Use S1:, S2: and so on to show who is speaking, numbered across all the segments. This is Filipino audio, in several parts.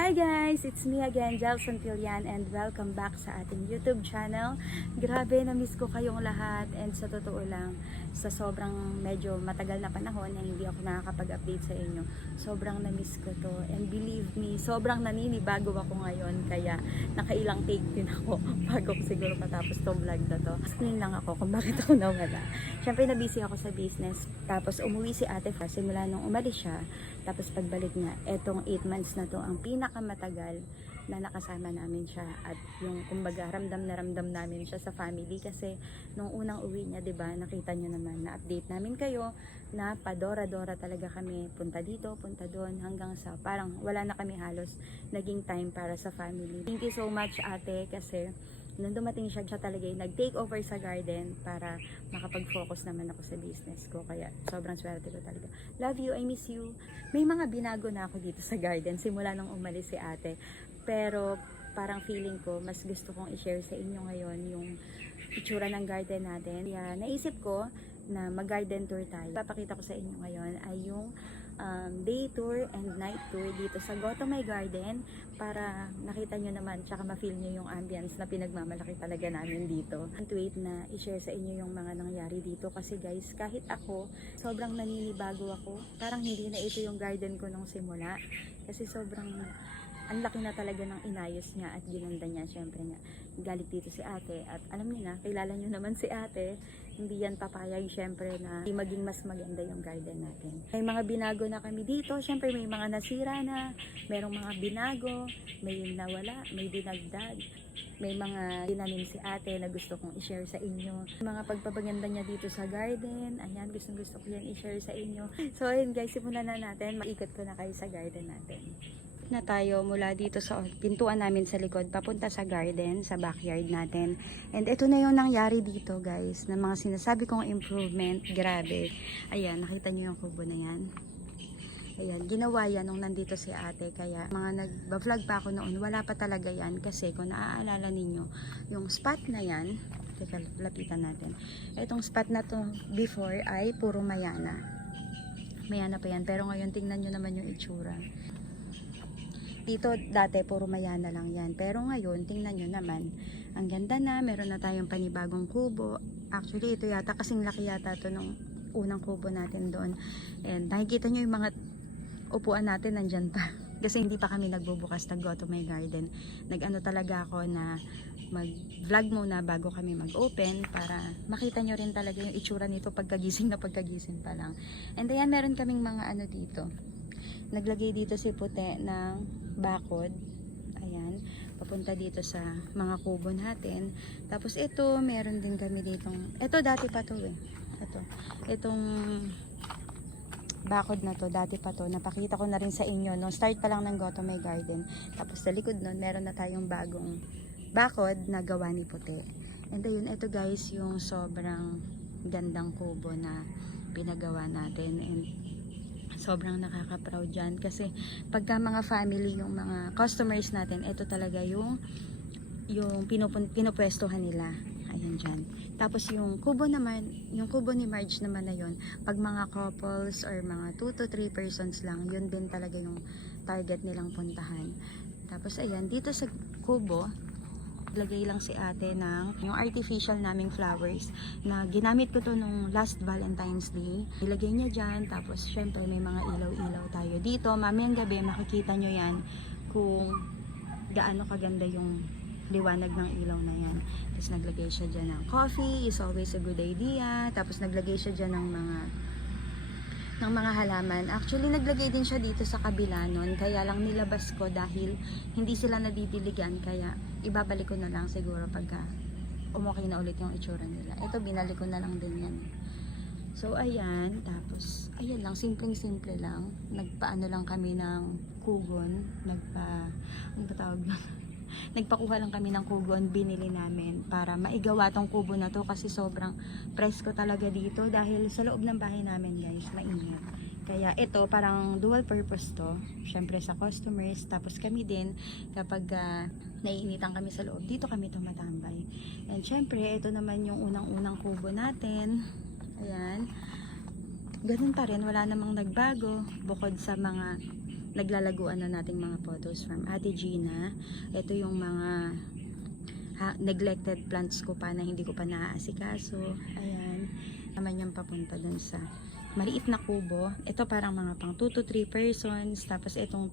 S1: Hi guys! It's me again, Jel Santillan and welcome back sa ating YouTube channel. Grabe, na-miss ko kayong lahat and sa totoo lang, sa sobrang medyo matagal na panahon na hindi ako nakakapag-update sa inyo, sobrang na-miss ko to. And believe me, sobrang naninibago ako ngayon kaya nakailang take din ako bago ko siguro matapos tong vlog na to. Explain lang ako kung bakit ako nawala. Siyempre na-busy ako sa business, tapos umuwi si ate pa simula nung umalis siya, tapos pagbalik niya, etong 8 months na to ang pinakamatagal na nakasama namin siya at yung kumbaga ramdam na ramdam namin siya sa family kasi nung unang uwi niya 'di ba nakita niyo naman na update namin kayo na padora-dora talaga kami punta dito punta doon hanggang sa parang wala na kami halos naging time para sa family thank you so much ate kasi nung dumating siya, siya talaga yung nag-take over sa garden para makapag-focus naman ako sa business ko. Kaya sobrang swerte ko talaga. Love you, I miss you. May mga binago na ako dito sa garden simula nung umalis si ate. Pero parang feeling ko, mas gusto kong i-share sa inyo ngayon yung itsura ng garden natin. Kaya naisip ko na mag-garden tour tayo. Papakita ko sa inyo ngayon ay yung um, day tour and night tour dito sa Gotomay Garden para nakita nyo naman tsaka ma-feel nyo yung ambience na pinagmamalaki talaga namin dito. Can't wait na i-share sa inyo yung mga nangyari dito kasi guys, kahit ako, sobrang naninibago ako. Parang hindi na ito yung garden ko nung simula kasi sobrang ang laki na talaga ng inayos niya at ginanda niya. Siyempre nga, galit dito si ate. At alam niyo na, kilala niyo naman si ate. Hindi yan papayag siyempre na maging mas maganda yung garden natin. May mga binago na kami dito. Siyempre may mga nasira na. Merong mga binago. May nawala. May dinagdag. May mga dinanim si ate na gusto kong i-share sa inyo. Mga pagpapaganda niya dito sa garden. Ayan, gustong gusto ko yan i-share sa inyo. So, ayun guys, simulan na natin. Maikot ko na kayo sa garden natin na tayo mula dito sa pintuan namin sa likod papunta sa garden, sa backyard natin. And ito na yung nangyari dito guys, na mga sinasabi kong improvement. Grabe. Ayan, nakita nyo yung kubo na yan. Ayan, ginawa yan nung nandito si ate. Kaya mga nag-vlog pa ako noon, wala pa talaga yan. Kasi kung naaalala ninyo, yung spot na yan, teka, lapitan natin. Itong spot na to before ay puro mayana. Mayana pa yan. Pero ngayon tingnan nyo naman yung itsura dito dati puro mayana lang yan. Pero ngayon tingnan nyo naman. Ang ganda na meron na tayong panibagong kubo. Actually ito yata kasing laki yata to nung unang kubo natin doon. And nakikita nyo yung mga upuan natin nandyan pa. Kasi hindi pa kami nagbubukas nag go to my garden. Nag ano talaga ako na mag vlog muna bago kami mag open para makita nyo rin talaga yung itsura nito pagkagising na pagkagising pa lang. And then meron kaming mga ano dito. Naglagay dito si puti ng bakod. Ayan. Papunta dito sa mga kubo natin. Tapos ito meron din kami ditong ito dati pa to eh. Ito. Itong bakod na to dati pa to. Napakita ko na rin sa inyo. No start pa lang ng Goto May Garden. Tapos sa likod nun meron na tayong bagong bakod na gawa ni puti. And ayun ito guys yung sobrang gandang kubo na pinagawa natin. And sobrang nakaka-proud dyan. Kasi pagka mga family yung mga customers natin ito talaga yung yung pinupun, pinupwestuhan nila. Ayun dyan. Tapos yung kubo naman yung kubo ni Marge naman na yun pag mga couples or mga 2 to 3 persons lang yun din talaga yung target nilang puntahan. Tapos ayan dito sa kubo lagay lang si ate ng yung artificial naming flowers na ginamit ko to nung last Valentine's Day. Ilagay niya dyan, tapos syempre may mga ilaw-ilaw tayo dito. Mamayang gabi makikita nyo yan kung gaano kaganda yung liwanag ng ilaw na yan. Tapos naglagay siya dyan ng coffee, is always a good idea. Tapos naglagay siya dyan ng mga ng mga halaman. Actually, naglagay din siya dito sa kabila nun. Kaya lang nilabas ko dahil hindi sila nadidiligan. Kaya ibabalik ko na lang siguro pagka umokay na ulit yung itsura nila. Ito, binalik ko na lang din yan. So, ayan. Tapos, ayan lang. Simpleng-simple lang. Nagpaano lang kami ng kugon. Nagpa... Ba tawag doon? Nagpakuha lang kami ng kugon, binili namin para maigawa tong kubo na to kasi sobrang presko talaga dito dahil sa loob ng bahay namin guys, mainit. Kaya ito parang dual purpose to. Syempre sa customers, tapos kami din kapag uh, naiinitan kami sa loob, dito kami tumatambay. And syempre, ito naman yung unang-unang kubo natin. Ayan. Ganun pa rin, wala namang nagbago bukod sa mga naglalaguan na nating mga photos from Ate Gina. Ito yung mga ha, neglected plants ko pa na hindi ko pa naaasikaso. Ayan. Naman yung papunta dun sa maliit na kubo. Ito parang mga pang 2 to 3 persons. Tapos itong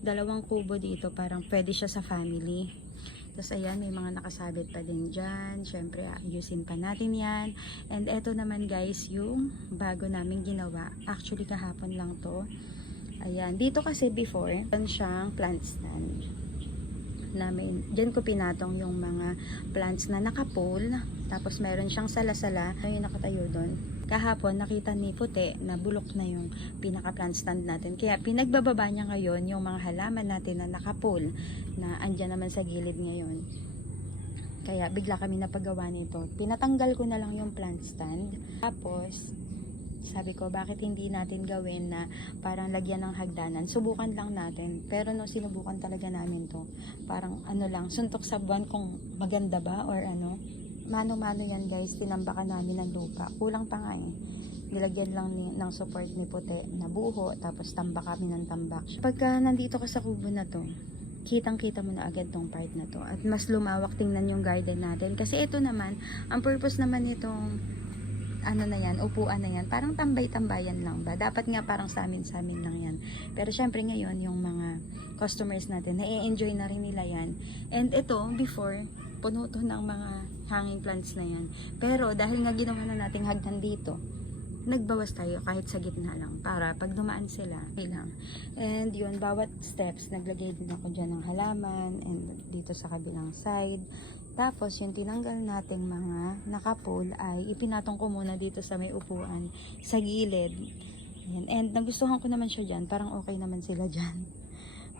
S1: dalawang kubo dito parang pwede siya sa family. Tapos ayan, may mga nakasabit pa din dyan. Siyempre, ayusin pa natin yan. And eto naman guys, yung bago namin ginawa. Actually, kahapon lang to. Ayan, dito kasi before, meron siyang plant stand. Namin, dyan ko pinatong yung mga plants na nakapole. Tapos meron siyang salasala. Yung nakatayo doon? Kahapon, nakita ni Puti na bulok na yung pinaka-plant stand natin. Kaya pinagbababa niya ngayon yung mga halaman natin na nakapole na andyan naman sa gilid ngayon. Kaya bigla kami napagawa nito. Pinatanggal ko na lang yung plant stand. Tapos, sabi ko, bakit hindi natin gawin na parang lagyan ng hagdanan? Subukan lang natin. Pero no, sinubukan talaga namin to. Parang ano lang, suntok sa buwan kung maganda ba or ano. Mano-mano yan guys, tinambakan namin ng lupa. Kulang pa nga eh. Nilagyan lang ni, ng support ni Puti na buho, tapos tambak kami ng tambak. Pagka nandito ka sa kubo na to, kitang-kita mo na agad tong part na to. At mas lumawak tingnan yung garden natin. Kasi ito naman, ang purpose naman nitong ano na yan, upuan na yan, parang tambay-tambayan lang ba? Dapat nga parang sa amin, sa amin lang yan. Pero syempre ngayon, yung mga customers natin, na-enjoy na rin nila yan. And ito, before, puno to ng mga hanging plants na yan. Pero dahil nga ginawa na nating hagdan dito, nagbawas tayo kahit sa gitna lang para pag dumaan sila, okay lang. And yun, bawat steps, naglagay din ako dyan ng halaman and dito sa kabilang side. Tapos, yung tinanggal nating mga nakapul ay ipinatong ko muna dito sa may upuan, sa gilid. Ayan. And nagustuhan ko naman siya dyan, parang okay naman sila dyan.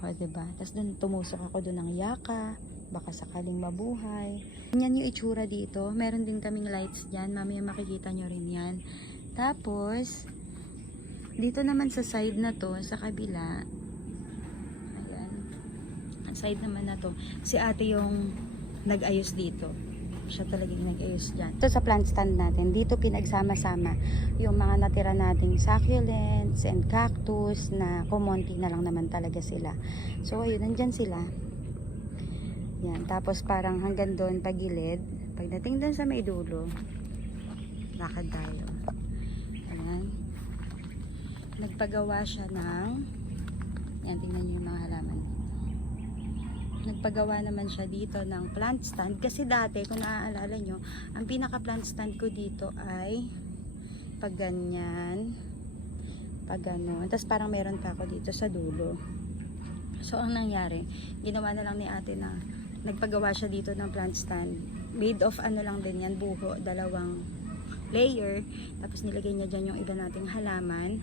S1: O, diba? Tapos dun tumusok ako dun ng yaka, baka sakaling mabuhay. Yan yung itsura dito. Meron din kaming lights dyan, mamaya makikita nyo rin yan. Tapos, dito naman sa side na to, sa kabila, ayan, ang side naman na to, si ate yung nag-ayos dito. Siya talaga yung nag-ayos dyan. Ito sa plant stand natin, dito pinagsama-sama yung mga natira nating succulents and cactus na kumonti na lang naman talaga sila. So, ayun, nandyan sila. Yan, tapos parang hanggang doon pagilid. Pagdating doon sa may dulo, lakad tayo. Nagpagawa siya ng yan, tingnan niyo yung mga halaman nagpagawa naman siya dito ng plant stand. Kasi dati kung naaalala nyo ang pinaka plant stand ko dito ay pag ganyan pag ganon tapos parang meron pa ako dito sa dulo. So ang nangyari ginawa na lang ni ate na nagpagawa siya dito ng plant stand. Made of ano lang din yan buho dalawang layer. Tapos nilagay niya dyan yung iba nating halaman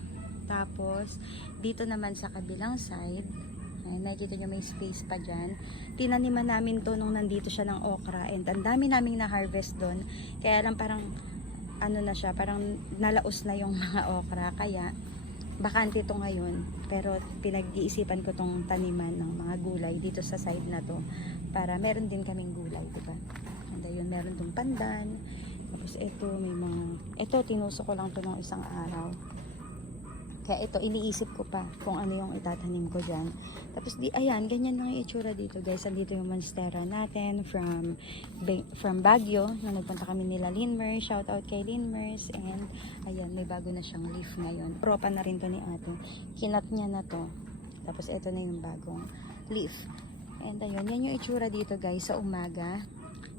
S1: tapos dito naman sa kabilang side Ayan, nakikita nyo may space pa dyan. Tinaniman namin to nung nandito siya ng okra and ang dami naming na-harvest doon. Kaya lang parang ano na siya, parang nalaos na yung mga okra. Kaya bakante to ngayon. Pero pinag-iisipan ko tong taniman ng mga gulay dito sa side na to. Para meron din kaming gulay, diba? And ayun, meron tong pandan. Tapos ito, may mga... Ito, tinusok ko lang to ng isang araw. Kaya ito, iniisip ko pa kung ano yung itatanim ko dyan. Tapos, di, ayan, ganyan lang yung itsura dito, guys. Andito yung monstera natin from, from Baguio. Nung nagpunta kami nila Linmer. Shout out kay Linmers. And, ayan, may bago na siyang leaf ngayon. Propa na rin to ni ate. Kinat niya na to. Tapos, ito na yung bagong leaf. And, ayun, yan yung itsura dito, guys, sa umaga.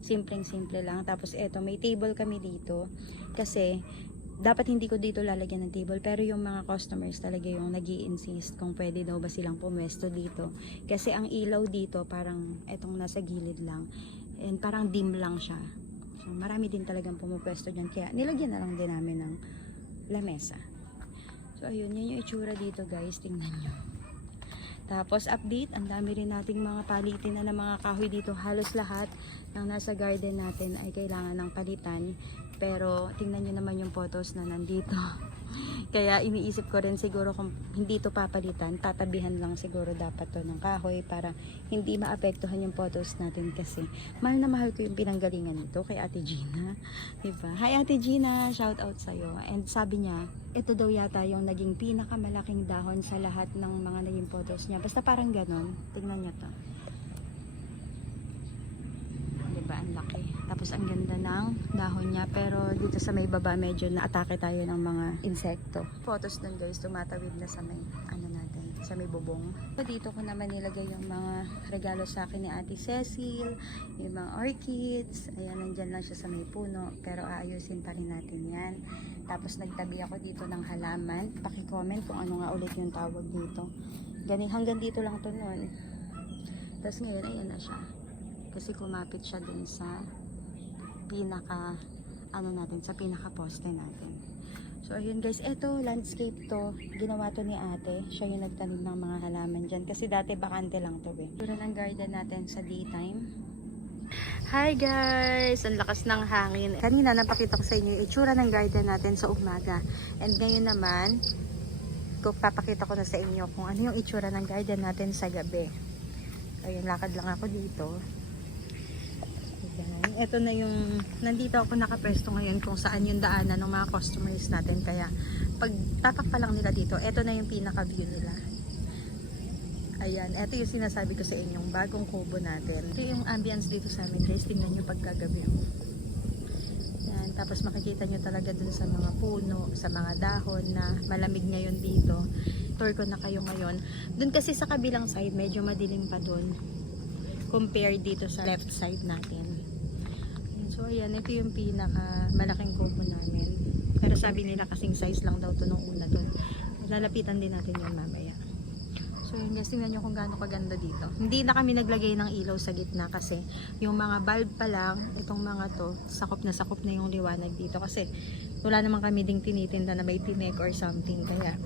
S1: Simpleng-simple lang. Tapos, eto, may table kami dito. Kasi, dapat hindi ko dito lalagyan ng table pero yung mga customers talaga yung nag insist kung pwede daw ba silang pumwesto dito. Kasi ang ilaw dito parang etong nasa gilid lang and parang dim lang siya. So marami din talagang pumupwesto dyan. Kaya nilagyan na lang din namin ng lamesa. So ayun yan yung itsura dito guys. Tingnan nyo. Tapos update, ang dami rin nating mga palitin na ng mga kahoy dito. Halos lahat ng nasa garden natin ay kailangan ng palitan. Pero tingnan nyo naman yung photos na nandito. Kaya iniisip ko rin siguro kung hindi to papalitan, tatabihan lang siguro dapat to ng kahoy para hindi maapektuhan yung photos natin kasi mahal na mahal ko yung pinanggalingan nito kay Ate Gina. Diba? Hi Ate Gina, shout out sa'yo. And sabi niya, ito daw yata yung naging pinakamalaking dahon sa lahat ng mga naging photos niya. Basta parang ganon. Tingnan niyo to. Diba? Ang laki. Tapos ang ganda ng dahon niya. Pero dito sa may baba, medyo na-atake tayo ng mga insekto. Photos dun guys, tumatawid na sa may ano natin, sa may bubong. So, dito ko naman nilagay yung mga regalo sa akin ni Ate Cecil, yung mga orchids. Ayan, nandyan lang siya sa may puno. Pero aayusin pa rin natin yan. Tapos nagtabi ako dito ng halaman. Paki-comment kung ano nga ulit yung tawag dito. Gani, hanggang dito lang to noon. Tapos ngayon, ayan na siya. Kasi kumapit siya dun sa pinaka ano natin, sa pinaka poste natin. So ayun guys, eto landscape to. Ginawa to ni ate. Siya yung nagtanim ng mga halaman dyan. Kasi dati bakante lang to eh. Ito ang garden natin sa daytime. Hi guys! Ang lakas ng hangin. Kanina napakita ko sa inyo yung itsura ng garden natin sa umaga. And ngayon naman, papakita ko na sa inyo kung ano yung itsura ng garden natin sa gabi. Ayun, lakad lang ako dito. Ayan. Ito na yung, nandito ako nakapwesto ngayon kung saan yung daanan ng mga customers natin. Kaya, pag tapak pa lang nila dito, ito na yung pinaka view nila. Ayan, ito yung sinasabi ko sa inyong bagong kubo natin. Ito yung ambience dito sa amin guys. Tingnan nyo pagkagabi. oh. Yan, tapos makikita nyo talaga dun sa mga puno, sa mga dahon na malamig ngayon dito. Tour ko na kayo ngayon. Dun kasi sa kabilang side, medyo madilim pa dun. Compare dito sa left side natin. So ayan, ito yung pinaka malaking kubo namin. Pero sabi nila kasing size lang daw to nung una dun. Lalapitan din natin yun mamaya. So yun guys, tingnan nyo kung gaano kaganda dito. Hindi na kami naglagay ng ilaw sa gitna kasi yung mga bulb pa lang, itong mga to, sakop na sakop na yung liwanag dito kasi wala naman kami ding tinitinda na may tinik or something kaya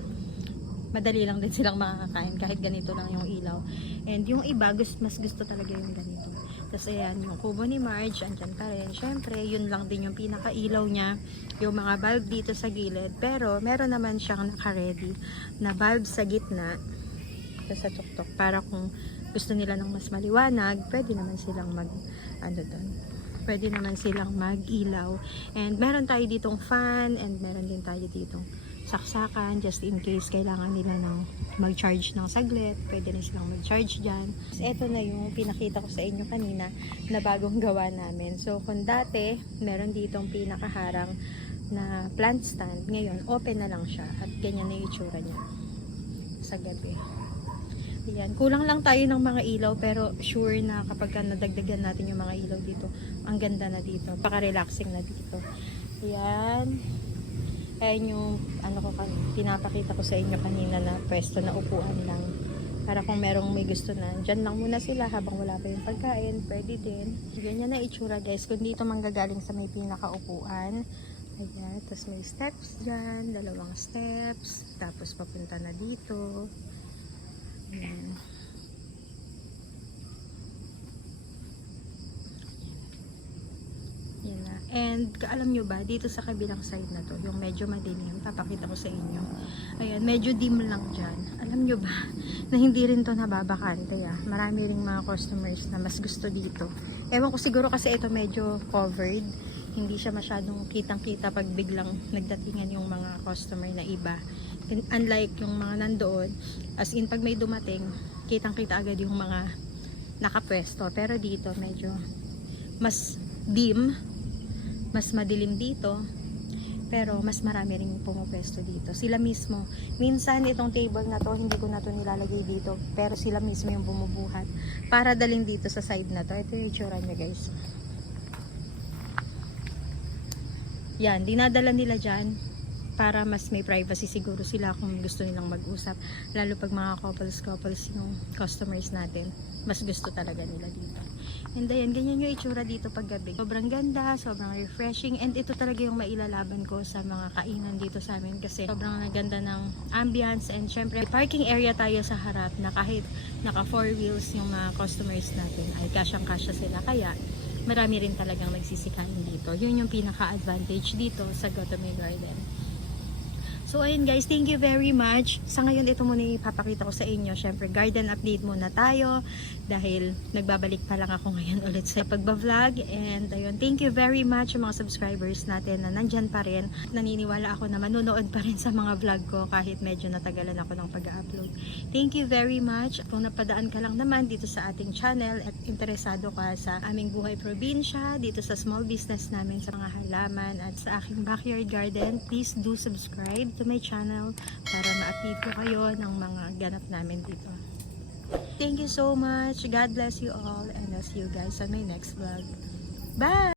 S1: madali lang din silang makakakain kahit ganito lang yung ilaw. And yung iba, gusto, mas gusto talaga yung ganito. Tapos ayan, yung kubo ni Marge, andyan pa rin. Siyempre, yun lang din yung pinaka-ilaw niya. Yung mga bulb dito sa gilid. Pero, meron naman siyang naka-ready na bulb sa gitna sa tuktok para kung gusto nila ng mas maliwanag, pwede naman silang mag ano doon. Pwede naman silang mag-ilaw. And meron tayo ditong fan and meron din tayo ditong saksakan just in case kailangan nila ng mag-charge ng saglit. Pwede rin silang mag-charge dyan. Ito na yung pinakita ko sa inyo kanina na bagong gawa namin. So kung dati, meron ditong pinakaharang na plant stand. Ngayon, open na lang siya at ganyan na yung itsura niya sa gabi. Yan. Kulang lang tayo ng mga ilaw pero sure na kapag ka nadagdagan natin yung mga ilaw dito, ang ganda na dito. Paka-relaxing na dito. Yan. Ayan yung ano ko pinapakita ko sa inyo kanina na pwesto na upuan lang. Para kung merong may gusto na, dyan lang muna sila habang wala pa yung pagkain, pwede din. Ganyan na itsura guys. Kung dito manggagaling sa may pinakaupuan, Ayan, tapos may steps dyan, dalawang steps, tapos papunta na dito. Ayan. Yan na. And alam nyo ba, dito sa kabilang side na to, yung medyo madilim, papakita ko sa inyo. Ayan, medyo dim lang dyan. Alam nyo ba, na hindi rin to nababakante ah. Marami ring mga customers na mas gusto dito. Ewan ko siguro kasi ito medyo covered. Hindi siya masyadong kitang-kita pag biglang nagdatingan yung mga customer na iba. Unlike yung mga nandoon, as in pag may dumating, kitang-kita agad yung mga nakapwesto. Pero dito medyo mas dim, mas madilim dito, pero mas marami rin pumupwesto dito. Sila mismo, minsan itong table na to, hindi ko na to nilalagay dito, pero sila mismo yung bumubuhat para dalhin dito sa side na to. Ito yung itsura niya guys. Yan, dinadala nila dyan para mas may privacy siguro sila kung gusto nilang mag-usap. Lalo pag mga couples-couples yung customers natin, mas gusto talaga nila dito. And ayan, ganyan yung itsura dito pag gabi. Sobrang ganda, sobrang refreshing, and ito talaga yung mailalaban ko sa mga kainan dito sa amin kasi sobrang ganda ng ambience and syempre parking area tayo sa harap na kahit naka four wheels yung mga customers natin ay kasyang-kasya sila. Kaya marami rin talagang nagsisikain dito. Yun yung pinaka-advantage dito sa Gotome Garden.
S2: So ayun guys, thank you very much. Sa ngayon ito muna ipapakita ko sa inyo. Syempre garden update muna tayo dahil nagbabalik pa lang ako ngayon ulit sa pagba-vlog and ayun, thank you very much sa mga subscribers natin na nandyan pa rin. Naniniwala ako na manonood pa rin sa mga vlog ko kahit medyo natagalan ako ng pag-upload. Thank you very much. Kung napadaan ka lang naman dito sa ating channel at interesado ka sa aming buhay probinsya, dito sa small business namin sa mga halaman at sa aking backyard garden, please do subscribe to my channel para ma-update ko kayo ng mga ganap namin dito. Thank you so much. God bless you all and I'll see you guys on my next vlog. Bye!